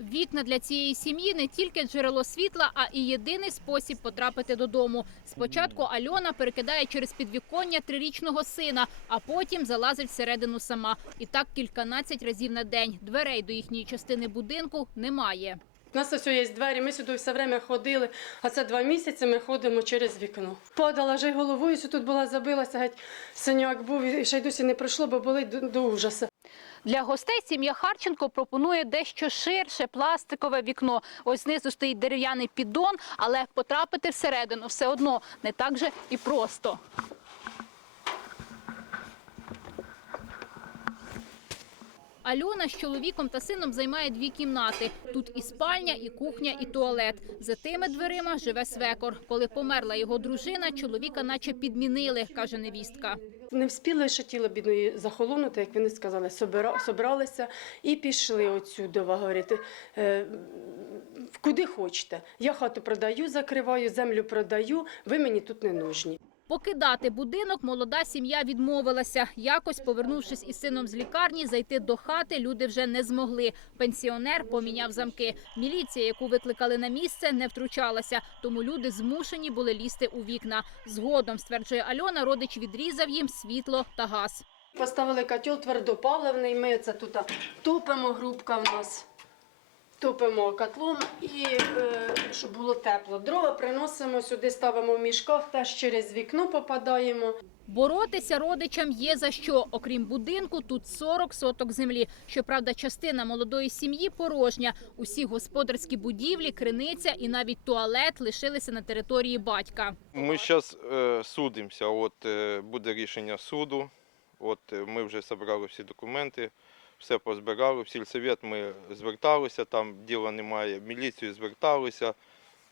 Вікна для цієї сім'ї не тільки джерело світла, а і єдиний спосіб потрапити додому. Спочатку Альона перекидає через підвіконня трирічного сина, а потім залазить всередину сама. І так кільканадцять разів на день. Дверей до їхньої частини будинку немає. У нас ось є двері, ми сюди все время ходили, а це два місяці ми ходимо через вікно. Падала вже головою, що тут була забилася, геть синяк був, і ще й досі не пройшло, бо болить до, до ужасу. Для гостей сім'я Харченко пропонує дещо ширше пластикове вікно. Ось знизу стоїть дерев'яний піддон, але потрапити всередину все одно не так же і просто. Альона з чоловіком та сином займає дві кімнати. Тут і спальня, і кухня, і туалет. За тими дверима живе свекор. Коли померла його дружина, чоловіка наче підмінили, каже невістка. Не вспіли ще тіло бідної захолонути, як вони сказали, собралися і пішли отсюди, говорити, е, куди хочете. Я хату продаю, закриваю, землю продаю, ви мені тут не нужні. Покидати будинок молода сім'я відмовилася. Якось, повернувшись із сином з лікарні, зайти до хати люди вже не змогли. Пенсіонер поміняв замки. Міліція, яку викликали на місце, не втручалася, тому люди змушені були лізти у вікна. Згодом, стверджує Альона, родич відрізав їм світло та газ. Поставили котел твердопаливний, ми це тут топимо, грубка в нас. Топимо котлом і е, щоб було тепло. Дрова приносимо сюди, ставимо в мішках, теж через вікно попадаємо. Боротися родичам є за що. Окрім будинку, тут 40 соток землі. Щоправда, частина молодої сім'ї порожня. Усі господарські будівлі, криниця і навіть туалет лишилися на території батька. Ми зараз е, судимося. От е, буде рішення суду. От е, ми вже зібрали всі документи, все позбирали. В сільсовет ми зверталися, там діла немає. В міліцію зверталися.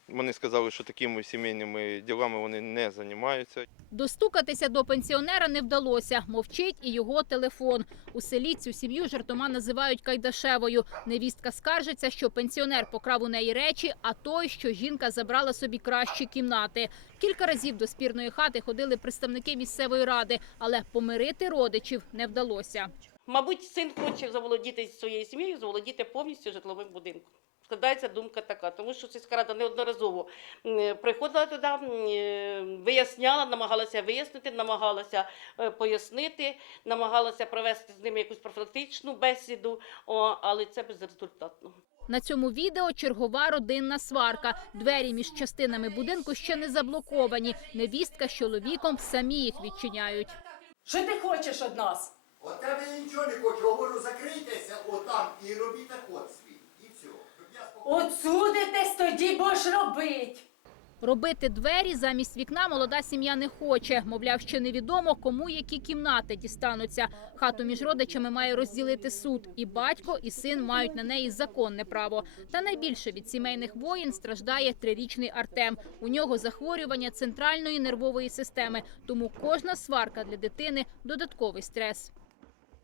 Вони сказали, що такими сімейними ділами вони не займаються. Достукатися до пенсіонера не вдалося. Мовчить і його телефон. У селі цю сім'ю жартома називають Кайдашевою. Невістка скаржиться, що пенсіонер покрав у неї речі, а той, що жінка забрала собі кращі кімнати. Кілька разів до спірної хати ходили представники місцевої ради, але помирити родичів не вдалося. Мабуть, син хоче заволодіти своєю сім'єю, заволодіти повністю житловим будинком. Складається думка така, тому що сільська рада неодноразово приходила туди, е, виясняла, намагалася вияснити, намагалася е, пояснити, намагалася провести з ними якусь профілактичну бесіду, але це безрезультатно. На цьому відео чергова родинна сварка. Двері між частинами будинку ще не заблоковані. Невістка з чоловіком самі їх відчиняють. Що ти хочеш від нас? От тебе нічого не хочу, говорю, закрийтеся отам і робіть ход свій. І все. Отсудитесь, тоді будеш робить. Робити двері замість вікна молода сім'я не хоче. Мовляв, ще невідомо, кому які кімнати дістануться. Хату між родичами має розділити суд. І батько, і син мають на неї законне право. Та найбільше від сімейних воїн страждає трирічний Артем. У нього захворювання центральної нервової системи. Тому кожна сварка для дитини додатковий стрес.